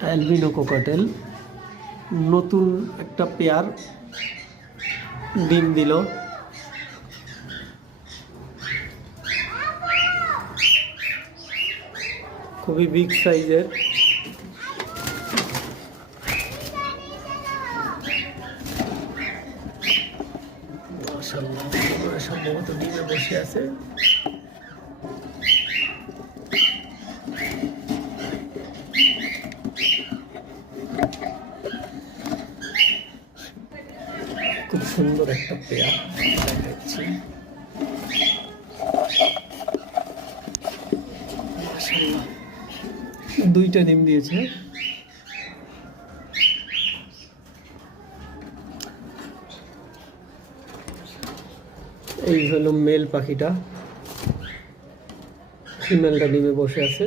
Albino cockatiel. নতুন একটা pair ডিম দিল। খুবই বিগ সাইজের। সম্ভবত ডিমে বসে আছে। খুব সুন্দর একটা পেয়ার দেখাচ্ছি দুইটা ডিম দিয়েছে। এই হলো মেল পাখিটা। ফিমেলটা ডিমে বসে আছে।